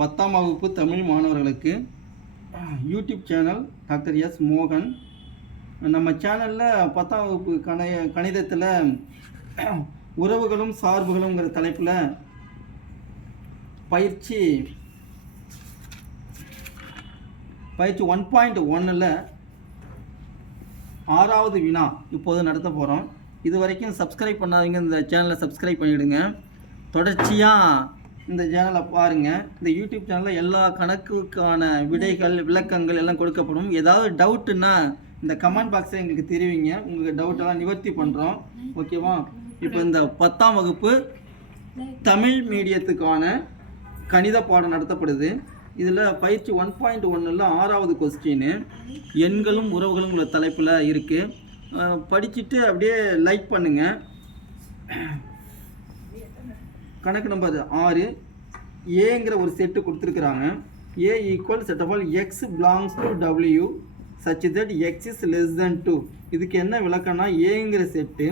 10ஆம் வகுப்பு தமிழ் மாணவர்களுக்கு யூடியூப் சேனல் டாக்டர் எஸ் மோகன். நம்ம சேனலில் 10ஆம் வகுப்பு கணிதத்தில் உறவுகளும் சார்புகளுங்கிற தலைப்பில் பயிற்சி 1.1ல் 6வது வினா இப்போது நடத்த போகிறோம். இது வரைக்கும் சப்ஸ்கிரைப் பண்ணாதீங்க, இந்த சேனலை சப்ஸ்கிரைப் பண்ணிவிடுங்க. தொடர்ச்சியாக இந்த சேனலை பாருங்கள். இந்த யூடியூப் சேனலில் எல்லா கணக்குக்கான விடைகள் விளக்கங்கள் எல்லாம் கொடுக்கப்படும். ஏதாவது டவுட்டுன்னா இந்த கமெண்ட் பாக்ஸில் எங்களுக்கு தெரிவிங்க, உங்களுக்கு டவுட்டெல்லாம் நிவர்த்தி பண்ணுறோம். ஓகேவா? இப்போ இந்த 10ஆம் வகுப்பு தமிழ் மீடியத்துக்கான கணித பாடம் நடத்தப்படுது. இதில் பயிற்சி 1.1ல் 6வது கொஸ்டின் எண்களும் உறவுகளும் உள்ள தலைப்பில் இருக்குது. படிச்சுட்டு அப்படியே லைக் பண்ணுங்கள். கணக்கு நம்பர் 6, ஏங்கிற ஒரு செட்டு கொடுத்துருக்குறாங்க. A equal set of all x belongs to W such that x is less than 2. இதுக்கு என்ன விளக்கம்னா, ஏங்கிற செட்டு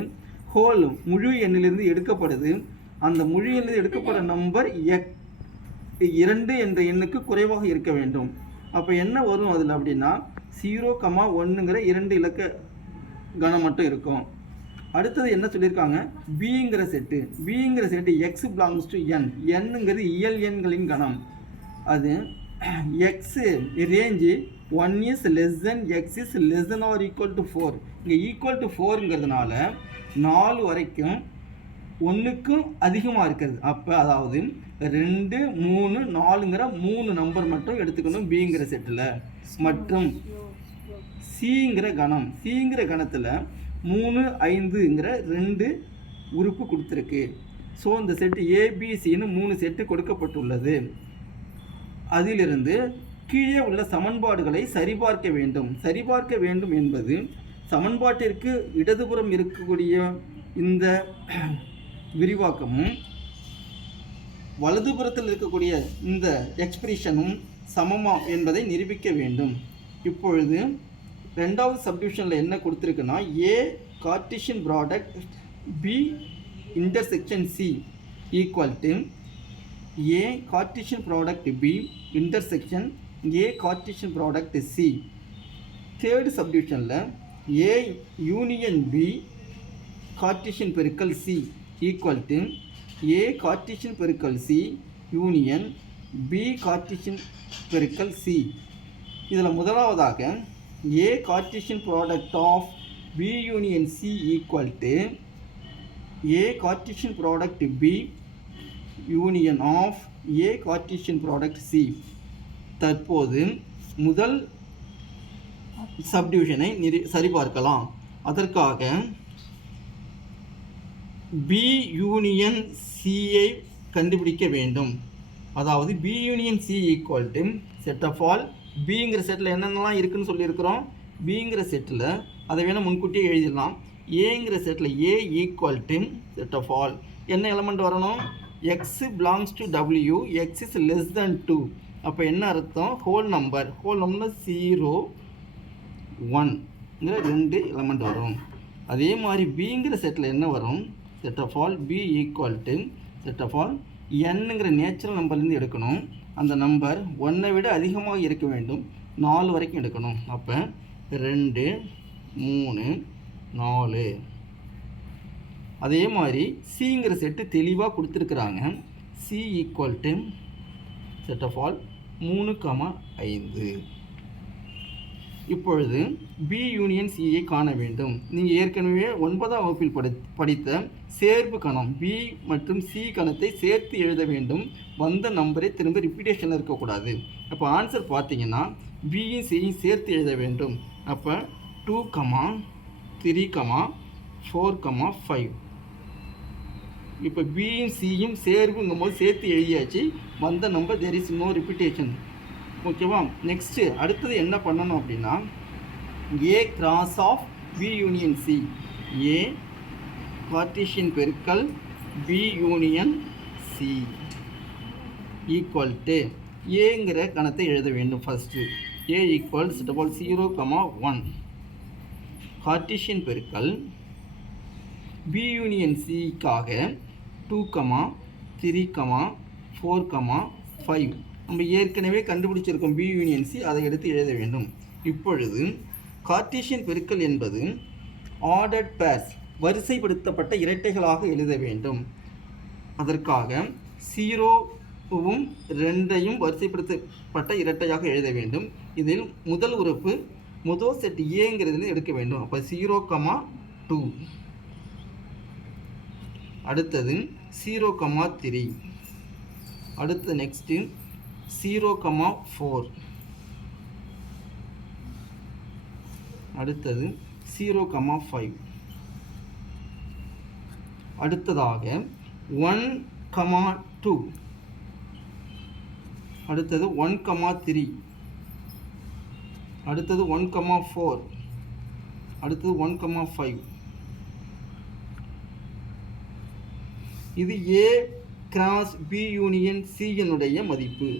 ஹோல் முழு எண்ணிலிருந்து எடுக்கப்படுது. அந்த முழு எண்ணிலிருந்து எடுக்கப்படுற நம்பர் 2 என்ற எண்ணுக்கு குறைவாக இருக்க வேண்டும். அப்போ என்ன வரும் அதில் அப்படின்னா 0,1ங்கிற 2 இலக்க கணம் மட்டும் இருக்கும். அடுத்தது என்ன சொல்லியிருக்காங்க, பிங்கிற set x belongs to N. என்னங்கிறது இயல் எண்களின் கணம். அது x range 1 is less than x is less than or equal to 4. இங்கே ஈக்குவல் டு 4ங்கிறதுனால 4 வரைக்கும் 1க்கும் அதிகமாக இருக்கிறது. அப்போ அதாவது 2, 3, 4ங்கிற 3 நம்பர் மட்டும் எடுத்துக்கணும் பிங்கிற செட்டில். மற்றும் சிங்கிற கணத்தில் 3, 5ங்கிற 2 உறுப்பு கொடுத்துருக்கு. ஸோ இந்த செட்டு ஏபிசின்னு 3 செட்டு கொடுக்கப்பட்டுள்ளது. அதிலிருந்து கீழே உள்ள சமன்பாடுகளை சரிபார்க்க வேண்டும் என்பது சமன்பாட்டிற்கு இடதுபுறம் இருக்கக்கூடிய இந்த விரிவாக்கமும் வலதுபுறத்தில் இருக்கக்கூடிய இந்த எக்ஸ்பிரஷனும் சமமா என்பதை நிரூபிக்க வேண்டும். இப்பொழுது ரெண்டாவது சப்டிவிஷனில் என்ன கொடுத்துருக்குன்னா, A Cartesian product B intersection C equal to A Cartesian product B intersection A Cartesian product C. Third சப்டிவிஷனில் ஏ யூனியன் பி கார்ட்டீசியன் பெருக்கல் C equal to A Cartesian பெருக்கல் சி யூனியன் பி கார்ட்டீசியன் பெருக்கல் C. இதில் முதலாவதாக A Cartesian product of B union C equal to A Cartesian product B union of A Cartesian product C. தற்போது முதல் சப்டிவிஷனை சரிபார்க்கலாம். அதற்காக B union Cயை கண்டுபிடிக்க வேண்டும். அதாவது B union C equal to set of all பிங்கிற செட்டில் என்னென்னலாம் இருக்குதுன்னு சொல்லியிருக்கிறோம். பிங்கிற செட்டில் அதை வேணால் முன்கூட்டியே எழுதிடலாம். ஏங்கிற செட்டில் A equal to set of all என்ன எலமெண்ட் வரணும், x belongs to W x is less than 2. அப்போ என்ன அர்த்தம், ஹோல் நம்பர் 0, 1ங்கிற 2 எலமெண்ட் வரும். அதே மாதிரி பிங்கிற செட்டில் என்ன வரும், set of all B equal to set of all என்னங்கிற நேச்சுரல் நம்பர்லேருந்து எடுக்கணும். அந்த நம்பர் 1ஐ விட அதிகமாக இருக்க வேண்டும். 4 வரைக்கும் எடுக்கணும். அப்போ 2, 3, 4. அதே மாதிரி சிங்கிற செட்டு தெளிவாக கொடுத்துருக்குறாங்க. C equal to set of all 3,5. இப்பொழுது பி யூனியன் சியை காண வேண்டும். நீங்கள் ஏற்கனவே 9ஆம் வகுப்பில் படித்த சேர்ப்பு கணம் பி மற்றும் சி கணத்தை சேர்த்து எழுத வேண்டும். வந்த நம்பரை திரும்ப ரிப்பீட்டேஷனில் இருக்கக்கூடாது. அப்போ ஆன்சர் பார்த்தீங்கன்னா பியும் சியும் சேர்த்து எழுத வேண்டும். அப்போ 2, 3, 4, 5. இப்போ பியும் சியும் சேர்வுங்கும் போது சேர்த்து எழுதியாச்சு. வந்த number there is no repetition. ஓகேவா? நெக்ஸ்ட்டு அடுத்தது என்ன பண்ணணும் அப்படின்னா, A cross of B union C, A Cartesian பெருக்கல் B union C equal to ஏங்கிற கணத்தை எழுத வேண்டும். First A equal set of all 0,1 Cartesian பெருக்கல் பி யூனியன் சிக்காக 2, 3, 4, 5 நம்ம ஏற்கனவே கண்டுபிடிச்சிருக்கோம் பி யூனியன் சி, அதை எடுத்து எழுத வேண்டும். இப்பொழுது கார்ட்டீசியன் பெருக்கல் என்பது ஆர்டர்ட் பேர்ஸ், வரிசைப்படுத்தப்பட்ட இரட்டைகளாக எழுத வேண்டும். அதற்காக 0வும் 2ஐயும் வரிசைப்படுத்தப்பட்ட இரட்டையாக எழுத வேண்டும். இதில் முதல் உறுப்பு முதல் செட் ஏங்கிறதுல எடுக்க வேண்டும். அப்போ 0,2, அடுத்தது 0,3, அடுத்து நெக்ஸ்ட்டு 0,4, அடுத்தது 0,5, அடுத்ததாக 1,2, அடுத்தது 1,3, அடுத்தது 1,4, அடுத்தது 1,5. இது A cross B union C என்னுடைய மதிப்பு.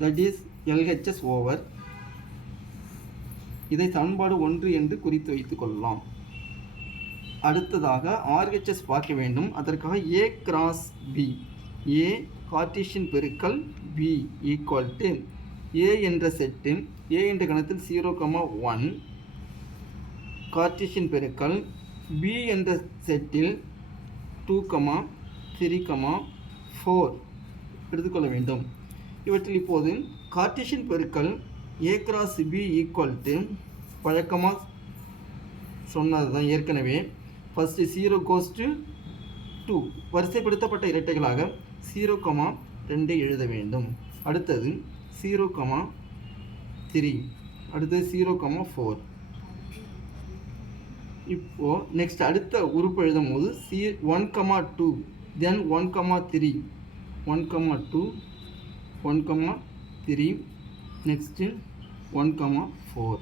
That is LHS over. இதை சமன்பாடு 1 என்று குறித்து வைத்துக் கொள்ளலாம். அடுத்ததாக RHS பார்க்க வேண்டும். அதற்காக A cross B, A Cartesian பெருக்கல் B ஈக்குவல் டு A என்ற செட்டு, A என்ற கணத்தில் 0,1 கார்ட்டீசியன் பெருக்கல் B என்ற செட்டில் 2,3,4 எடுத்துக்கொள்ள வேண்டும். இவற்றில் இப்போது கார்ட்டீசியன் பெருக்கல் A cross B equal to பழக்கமாக சொன்னது தான் ஏற்கனவே. ஃபஸ்ட்டு 0 goes to 2, வரிசைப்படுத்தப்பட்ட இரட்டைகளாக 0,2 எழுத வேண்டும். அடுத்தது 0,3, அடுத்தது 0,4. இப்போது நெக்ஸ்ட் அடுத்த உறுப்பு எழுதும் போது 1,2, தென் 1,3, 1,2, 1,3, நெக்ஸ்ட்டு 1,4.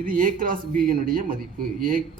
இது A கிராஸ் B என்னுடைய மதிப்பு. A